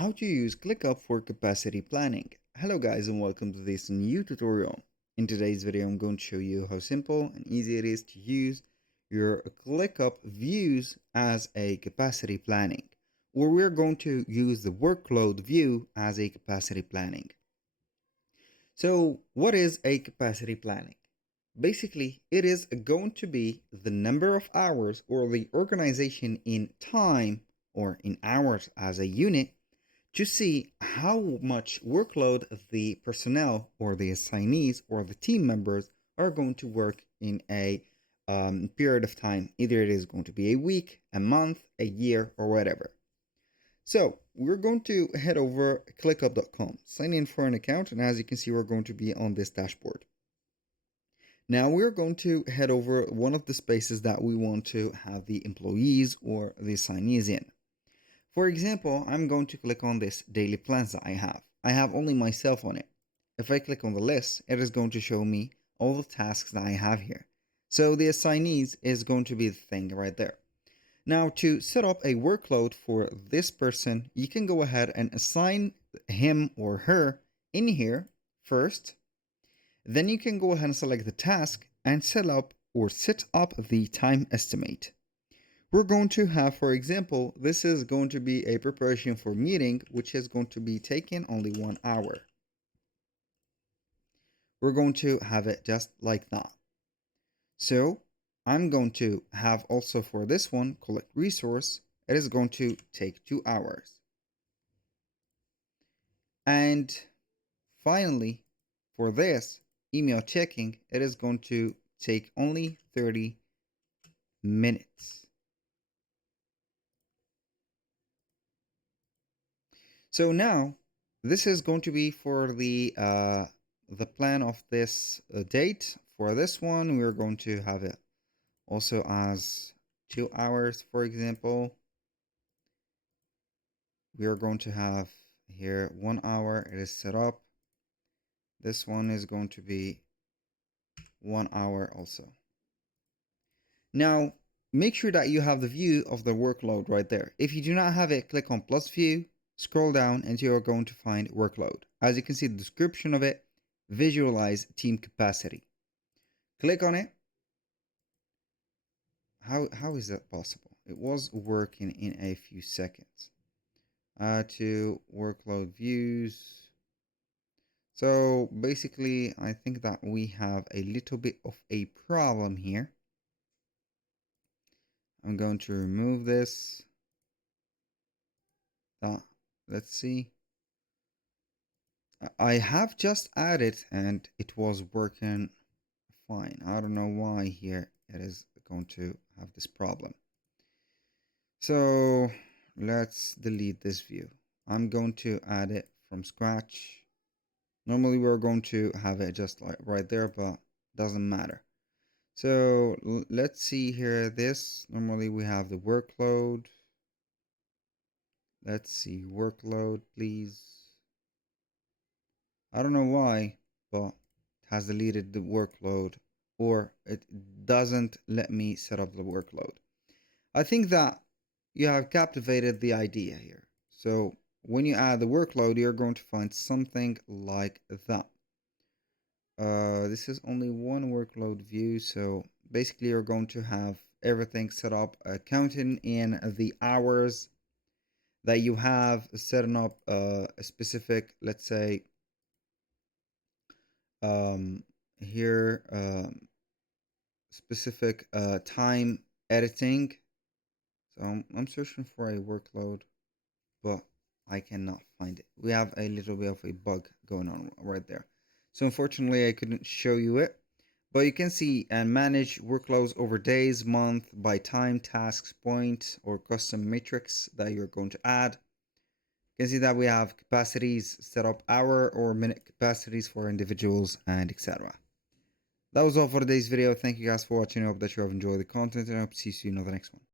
How to use ClickUp for capacity planning. Hello guys and welcome to this new tutorial. In today's video I'm going to show you how simple and easy it is to use your ClickUp views as a capacity planning, or we're going to use the workload view as a capacity planning. So what is a capacity planning? Basically, it is going to be the number of hours or the organization in time or in hours as a unit to see how much workload the personnel or the assignees or the team members are going to work in a period of time. Either it is going to be a week, a month, a year, or whatever. So we're going to head over clickup.com, sign in for an account, and as you can see, we're going to be on this dashboard. Now we're going to head over one of the spaces that we want to have the employees or the assignees in. For example, I'm going to click on this daily plans that I have. I have only myself on it. If I click on the list, it is going to show me all the tasks that I have here. So the assignees is going to be the thing right there. Now to set up a workload for this person, you can go ahead and assign him or her in here first. Then you can go ahead and select the task and set up the time estimate. We're going to have, for example, this is going to be a preparation for meeting, which is going to be taking only 1 hour. We're going to have it just like that. So I'm going to have also for this one, collect resource. It is going to take 2 hours. And finally, for this email checking, it is going to take only 30 minutes. So now this is going to be for the plan of this date. For this one, we're going to have it also as 2 hours, for example. We are going to have here 1 hour. It is set up. This one is going to be 1 hour also. Now, make sure that you have the view of the workload right there. If you do not have it, click on plus view, scroll down, and you are going to find workload. As you can see, the description of it, visualize team capacity. Click on it. How is that possible? It was working in a few seconds. To workload views. So basically, I think that we have a little bit of a problem here. I'm going to remove this. Let's see. I have just added and it was working fine. I don't know why here it is going to have this problem. So let's delete this view. I'm going to add it from scratch. Normally we're going to have it just like right there, but doesn't matter. So let's see here this. Normally we have the workload. Let's see workload, please. I don't know why, but it has deleted the workload, or it doesn't let me set up the workload. I think that you have captivated the idea here. So when you add the workload, you're going to find something like that. This is only one workload view, so basically you're going to have everything set up, counting in the hours that you have, setting up a specific, let's say, here specific time editing. So I'm searching for a workload, but I cannot find it. We have a little bit of a bug going on right there. So unfortunately I couldn't show you it, but you can see and manage workloads over days, month, by time, tasks, point, or custom matrix that you're going to add. You can see that we have capacities set up, hour or minute capacities for individuals, and etc. That was all for today's video. Thank you guys for watching. I hope that you have enjoyed the content, and I hope to see you in the next one.